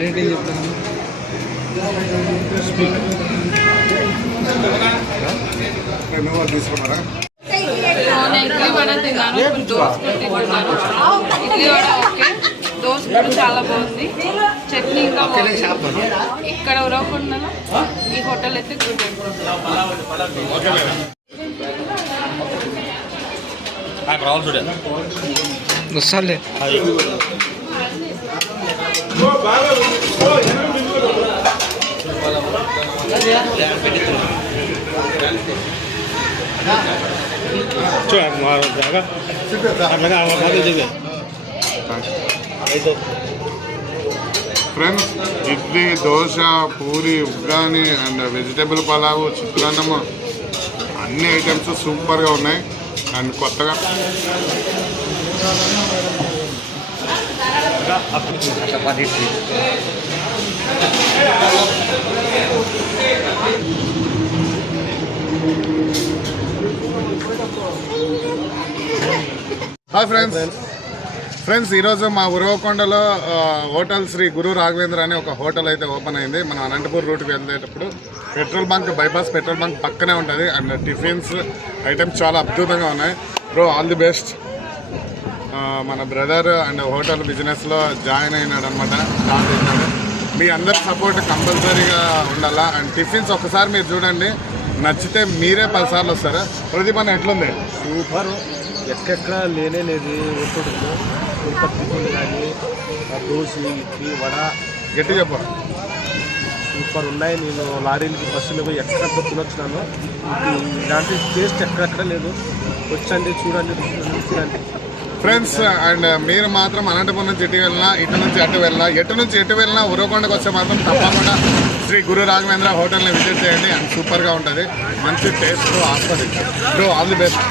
Rating చెప్తాను. తీసుకున్నారా? ఇడ్లీ వడ తిన్నాను, దోశ తిన్నాను. ఇడ్లీ వడ ఓకే, దోశ కూడా చాలా బాగుంది, చట్నీ ఇంకా బాగుంది. ఇక్కడ ఉరవకొండలో ఈ హోటల్ అయితే గుడ్. వస్తాలే. ఫ్రెండ్స్, ఇడ్లీ, దోశ, పూరి, ఉగ్గాని అండ్ వెజిటేబుల్ పలావు, చిత్రాన్నము అన్ని ఐటమ్స్ సూపర్గా ఉన్నాయి. అండ్ కొత్తగా హాయ్ ఫ్రెండ్స్, ఈరోజు మా ఉరవకొండలో హోటల్ శ్రీ గురు రాఘవేంద్ర అనే ఒక హోటల్ అయితే ఓపెన్ అయింది. మనం అనంతపూర్ రూట్కి వెళ్ళేటప్పుడు petrol bunk, bypass petrol bunk పక్కనే ఉంటుంది. అండ్ టిఫిన్స్ ఐటమ్స్ చాలా అద్భుతంగా ఉన్నాయి. Bro, all the best. మన బ్రదర్ అండ్ హోటల్ బిజినెస్లో జాయిన్ అయినాడు అనమాట, స్టార్ట్ అయినాడు. మీ అందరి సపోర్ట్ కంపల్సరీగా ఉండాలా. అండ్ టిఫిన్స్ ఒకసారి మీరు చూడండి, నచ్చితే మీరే 10 సార్లు వస్తారా. ప్రదీప్ అన్న ఎట్లుంది? సూపర్, ఎక్కడెక్కడ లేనే లేదు. ఒట్టుడుకు టిఫిన్ కానీ దోశ, ఇడ్లీ, వడ గట్టి చెప్ప సూపర్ ఉన్నాయి. నేను లారీలకి బస్సులో పోయి ఎక్కడ తినొచ్చినాను. ఇలాంటి టేస్ట్ ఎక్కడెక్కడ లేదు. వచ్చండి, చూడండి, చూడండి ఫ్రెండ్స్. అండ్ మీరు మాత్రం అనంతపురం నుంచి ఇటు వెళ్ళినా, ఇటు నుంచి అటు వెళ్ళినా, ఎటు వెళ్ళినా ఉరవకొండకు వస్తే మాత్రం తప్పకుండా శ్రీ గురు రాఘవేంద్ర హోటల్ని విజిట్ చేయండి. అండ్ సూపర్గా ఉంటుంది, మంచి టేస్ట్ ఆస్వాదించండి. Bro, all the best.